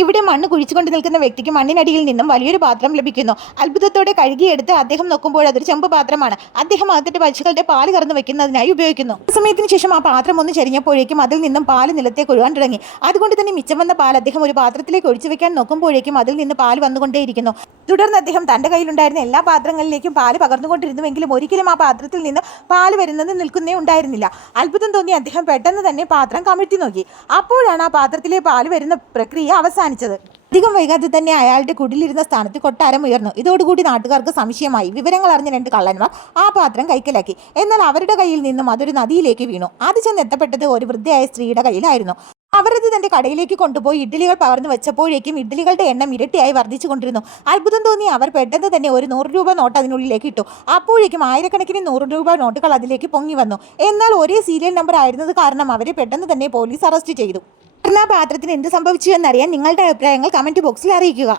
ഇവിടെ മണ്ണ് കുഴിച്ചുകൊണ്ട് നിൽക്കുന്ന വ്യക്തിക്ക് മണ്ണിനടിയിൽ നിന്നും വലിയൊരു പാത്രം ലഭിക്കുന്നു. അത്ഭുതത്തോടെ കഴുകിയെടുത്ത് അദ്ദേഹം നോക്കുമ്പോൾ അതൊരു ചെമ്പ് പാത്രമാണ്. അദ്ദേഹം അകത്തിട്ട് പശുക്കളുടെ പാല് കറന്നു വെക്കുന്നതിനായി ഉപയോഗിക്കുന്നു. സമയത്തിന് ശേഷം ആ പാത്രം ഒന്ന് ചരിഞ്ഞപ്പോഴേക്കും അതിൽ നിന്നും പാല് നിലത്തേക്ക് ഒഴുകാൻ തുടങ്ങി. അതുകൊണ്ട് തന്നെ മിച്ചം വന്ന പാൽ അദ്ദേഹം ഒരു പാത്രത്തിലേക്ക് ഒഴിച്ചു വെക്കാൻ നോക്കുമ്പോഴേക്കും അതിൽ നിന്ന് പാല് വന്നുകൊണ്ടേയിരിക്കുന്നു. തുടർന്ന് അദ്ദേഹം തന്റെ കയ്യിലുണ്ടായിരുന്ന എല്ലാ പാത്രങ്ങളിലേക്കും പാല് പകർന്നുകൊണ്ടിരുന്നുവെങ്കിലും ഒരിക്കലും ആ പാത്രത്തിൽ നിന്ന് പാല് വരുന്നത് നിൽക്കുന്നേ ഉണ്ടായിരുന്നില്ല. അത്ഭുതം തോന്നി അദ്ദേഹം പെട്ടെന്ന് തന്നെ പാത്രം കമിഴ്ത്തി നോക്കി. അപ്പോഴാണ് ആ പാത്രത്തിലെ പാല് വരുന്ന പ്രക്രിയ അവസാനിച്ചത്. അധികം വൈകാതെ തന്നെ അയാളുടെ കുടിലിരുന്ന സ്ഥാനത്ത് കൊട്ടാരം ഉയർന്നു. ഇതോടുകൂടി നാട്ടുകാർക്ക് സംശയമായി. വിവരങ്ങൾ അറിഞ്ഞ 2 കള്ളന്മാർ ആ പാത്രം കൈക്കലാക്കി. എന്നാൽ അവരുടെ കയ്യിൽ നിന്നും അതൊരു നദിയിലേക്ക് വീണു. അത് ചെന്നെത്തപ്പെട്ടത് ഒരു വൃദ്ധയായ സ്ത്രീയുടെ കയ്യിലായിരുന്നു. അവരത് തന്റെ കടയിലേക്ക് കൊണ്ടുപോയി ഇഡ്ഡലികൾ പകർന്നു വെച്ചപ്പോഴേക്കും ഇഡ്ഡലികളുടെ എണ്ണം ഇരട്ടിയായി വർദ്ധിച്ചു കൊണ്ടിരുന്നു. അത്ഭുതം തോന്നി അവർ പെട്ടെന്ന് തന്നെ ഒരു 100 രൂപ നോട്ട് അതിനുള്ളിലേക്ക് ഇട്ടു. അപ്പോഴേക്കും ആയിരക്കണക്കിന് 100 രൂപ നോട്ടുകൾ അതിലേക്ക് പൊങ്ങി വന്നു. എന്നാൽ ഒരേ സീരിയൽ നമ്പർ ആയിരുന്നത് കാരണം അവരെ പെട്ടെന്ന് തന്നെ പോലീസ് അറസ്റ്റ് ചെയ്തു. പാത്രത്തിന് എന്ത് സംഭവിച്ചു എന്നറിയാൻ നിങ്ങളുടെ അഭിപ്രായങ്ങൾ കമന്റ് ബോക്സിൽ അറിയിക്കുക.